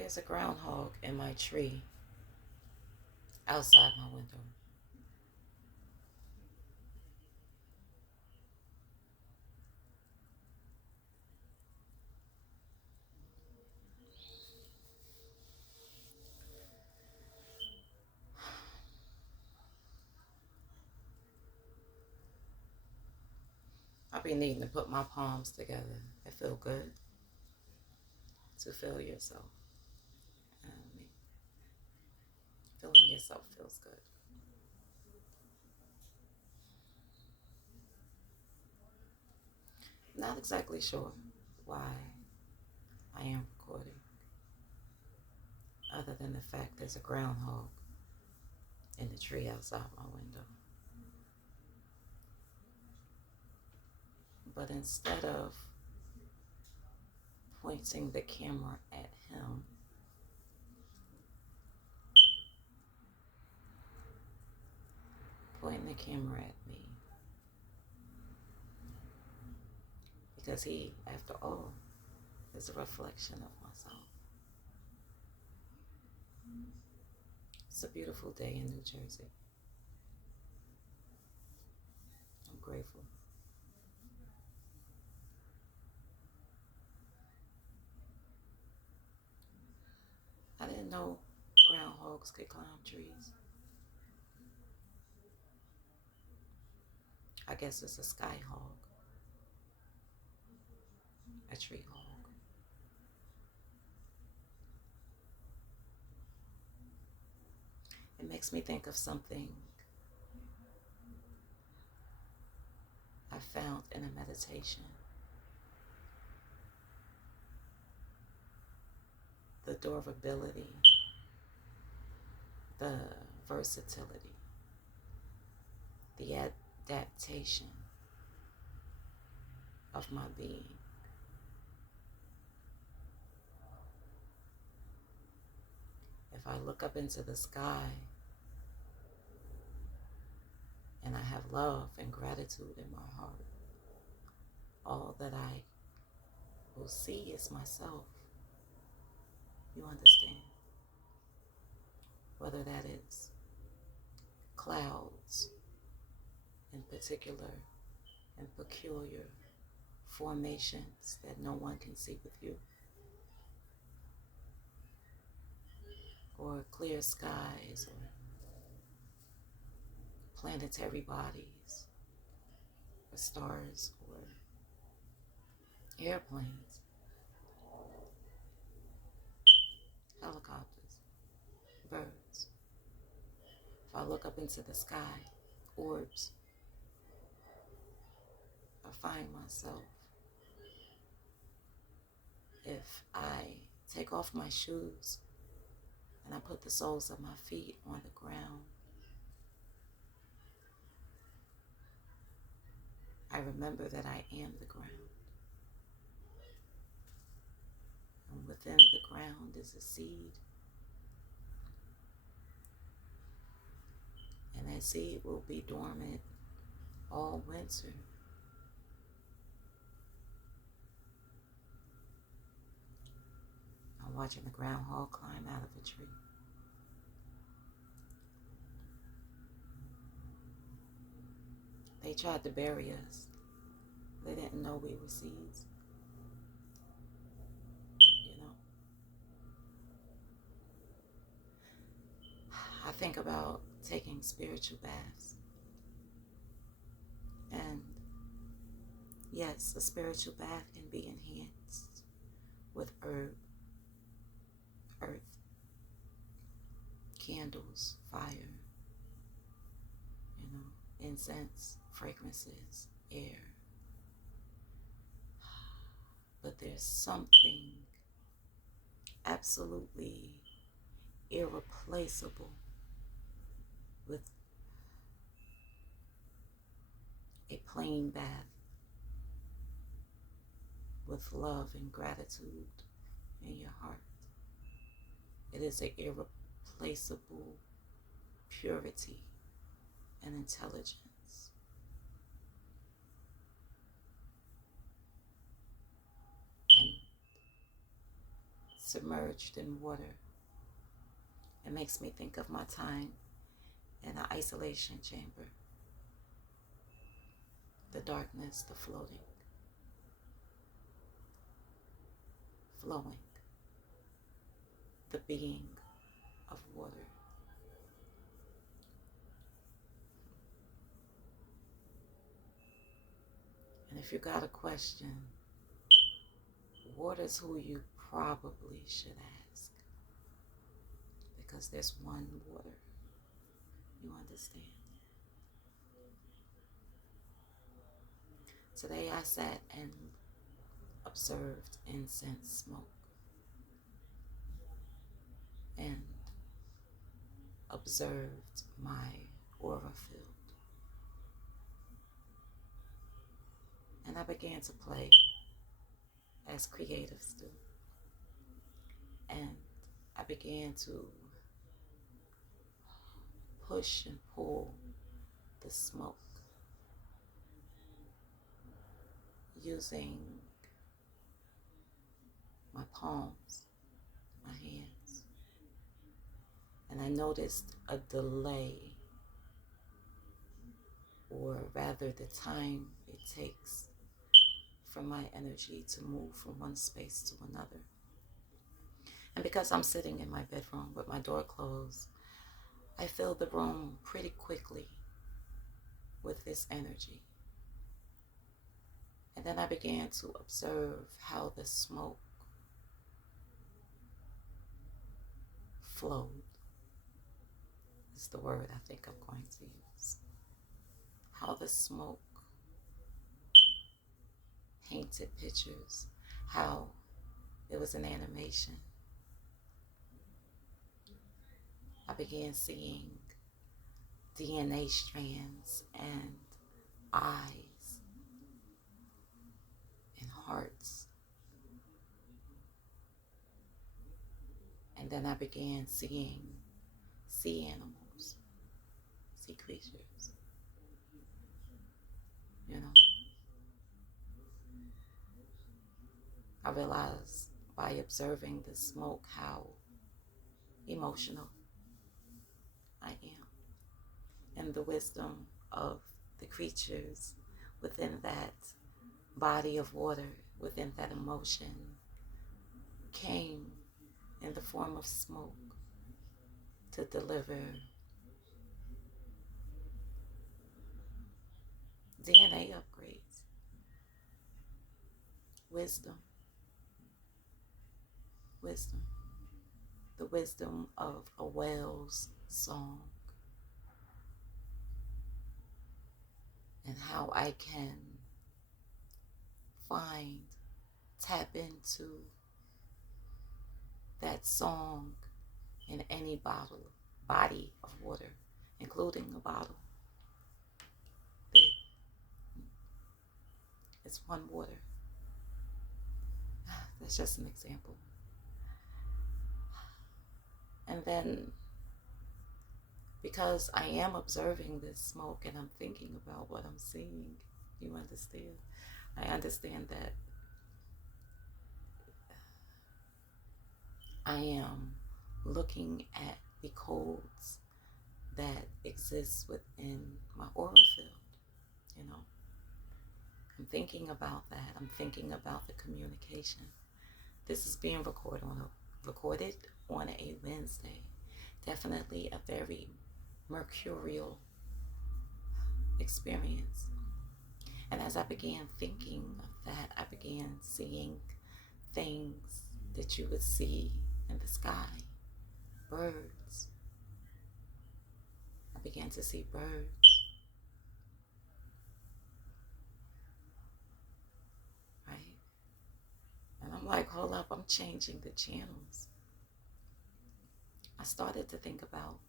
There's a groundhog in my tree outside my window. I be needing to put my palms together. It feel good to feel yourself. I mean, feeling yourself feels good. Not exactly sure why I am recording, other than the fact there's a groundhog in the tree outside my window. But instead of pointing the camera at him, pointing the camera at me, because he, after all, is a reflection of myself. It's a beautiful day in New Jersey. I'm grateful. I didn't know groundhogs could climb trees. I guess it's a sky hog, a tree hog. It makes me think of something I found in a meditation. The durability, the versatility, the adaptation of my being. If I look up into the sky and I have love and gratitude in my heart, all that I will see is myself. You understand? Whether that is clouds in particular and peculiar formations that no one can see with you, or clear skies, or planetary bodies, or stars, or airplanes, helicopters, birds. If I look up into the sky, orbs, I find myself. If I take off my shoes and I put the soles of my feet on the ground, I remember that I am the ground. And within the ground is a seed. And that seed will be dormant all winter. I'm watching the groundhog climb out of a tree. They tried to bury us. They didn't know we were seeds. You know, I think about taking spiritual baths. And yes, a spiritual bath can be enhanced with earth, candles, fire, incense, fragrances, air. But there's something absolutely irreplaceable with a plain bath with love and gratitude in your heart. It is an irreplaceable purity and intelligence. And submerged in water. It makes me think of my time in an isolation chamber. The darkness, the floating, flowing, the being of water. And if you got a question, water's who you probably should ask. Because there's one water. You understand? Today I sat and observed incense smoke and observed my aura field. And I began to play as creatives do. And I began to push and pull the smoke using my palms, my hands. And I noticed a delay, or rather the time it takes for my energy to move from one space to another. And because I'm sitting in my bedroom with my door closed, I fill the room pretty quickly with this energy. And then I began to observe how the smoke flowed, is the word I think I'm going to use. How the smoke painted pictures, how it was an animation. I began seeing DNA strands and eyes and hearts. And then I began seeing sea animals, sea creatures, you know. I realized by observing the smoke how emotional I am, and the wisdom of the creatures within that body of water, within that emotion, came in the form of smoke to deliver DNA upgrades, wisdom, the wisdom of a whale's song, and how I can tap into that song in any body of water, including a bottle. It's one water. That's just an example. And then, because I am observing this smoke and I'm thinking about what I'm seeing, you understand? I understand that I am looking at the codes that exist within my aura field, you know. I'm thinking about that. I'm thinking about the communication. This is being recorded on a Wednesday. Definitely a very mercurial experience. And as I began thinking of that, I began seeing things that you would see in the sky. Birds. I began to see birds. Right? And I'm like, hold up, I'm changing the channels. I started to think about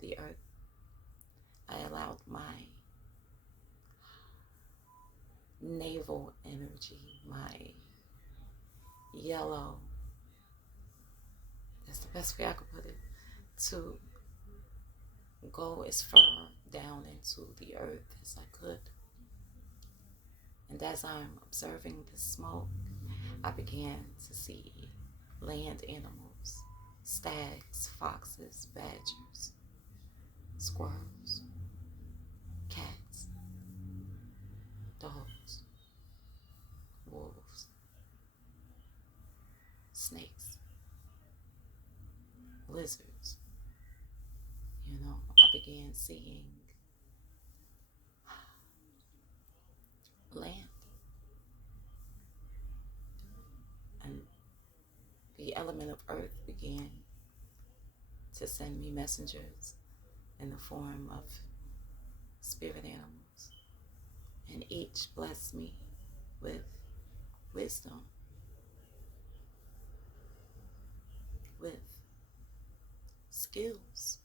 the earth. I allowed my navel energy, my yellow, that's the best way I could put it, to go as far down into the earth as I could. And as I'm observing the smoke, I began to see land animals, stags, foxes, badgers, squirrels, cats, dogs, wolves, snakes, lizards. I began seeing land, and the element of earth began to send me messengers in the form of spirit animals, and each blessed me with wisdom, with skills.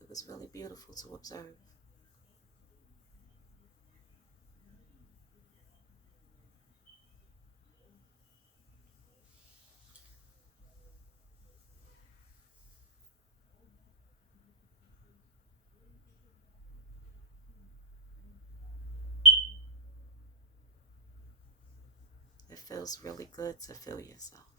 It was really beautiful to observe. It feels really good to feel yourself.